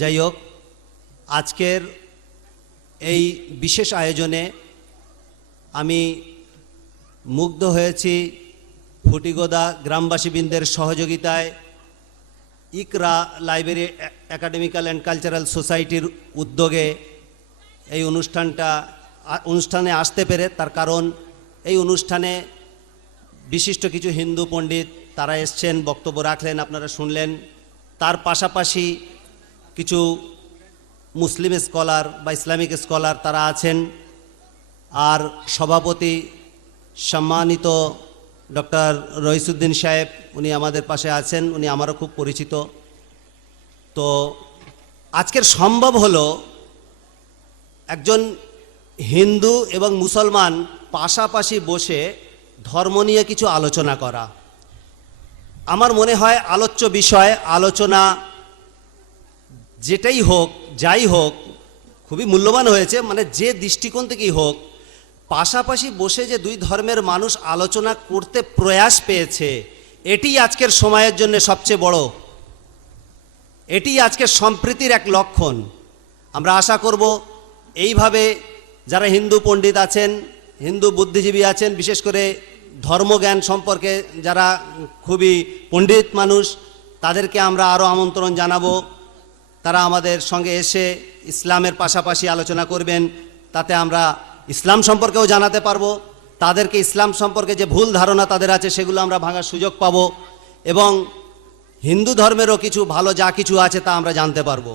যাই হোক, আজকের এই বিশেষ আয়োজনে আমি মুগ্ধ হয়েছি ফুটিগোদা গ্রামবাসীবৃন্দের সহযোগিতায় ইকরা লাইব্রেরি একাডেমিক্যাল অ্যান্ড কালচারাল সোসাইটির উদ্যোগে এই অনুষ্ঠানে আসতে পেরে। তার কারণ এই অনুষ্ঠানে বিশিষ্ট কিছু হিন্দু পণ্ডিত তারা এসছেন, বক্তব্য রাখলেন, আপনারা শুনলেন। তার পাশাপাশি কিছু মুসলিম স্কলার বা ইসলামিক স্কলার তারা আছেন। আর সভাপতি সম্মানিত ডক্টর রইসুদ্দিন সাহেব, উনি আমাদের পাশে আছেন, উনি আমারও খুব পরিচিত। তো আজকের সম্ভব হলো একজন হিন্দু এবং মুসলমান পাশাপাশি বসে ধর্ম নিয়ে কিছু আলোচনা করা। আমার মনে হয় আলোচ্য বিষয়, আলোচনা যেটাই হোক, যাই হোক, খুবই মূল্যবান হয়েছে। মানে যে দৃষ্টিকোণ থেকেই হোক, পাশাপাশি বসে যে দুই ধর্মের মানুষ আলোচনা করতে প্রয়াস পেয়েছে, এটি আজকের সময়ের জন্য সবচেয়ে বড়, এটি আজকের সম্প্রীতির এক লক্ষণ। আমরা আশা করব এইভাবে যারা হিন্দু পণ্ডিত আছেন, হিন্দু বুদ্ধিজীবী আছেন, বিশেষ করে ধর্মজ্ঞান সম্পর্কে যারা খুবই পণ্ডিত মানুষ, তাদেরকে আমরা আরও আমন্ত্রণ জানাবো। তারা আমাদের সঙ্গে এসে ইসলামের পাশাপাশি আলোচনা করবেন। তাতে আমরা ইসলাম সম্পর্কেও জানাতে পারবো, তাদেরকে ইসলাম সম্পর্কে যে ভুল ধারণা তাদের আছে সেগুলো আমরা ভাঙার সুযোগ পাবো, এবং হিন্দু ধর্মেরও কিছু ভালো যা কিছু আছে তা আমরা জানতে পারবো।